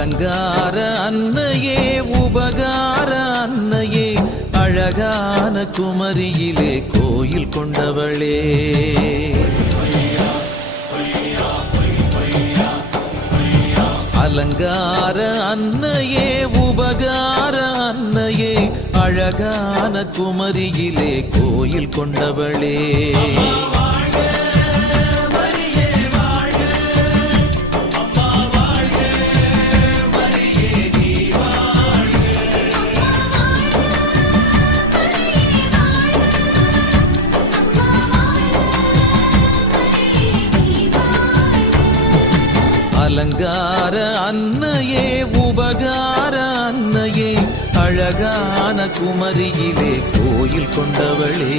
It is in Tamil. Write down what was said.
அலங்கார அன்னையே உபகார அன்னையே அழகான குமரியிலே கோயில் கொண்டவளே. அலங்கார அன்னையே உபகார அன்னையே அழகான குமரியிலே கோயில் கொண்டவளே. அலங்கார அன்னையே உபகார அன்னையே அழகான குமரியிலே கோயில் கொண்டவளே.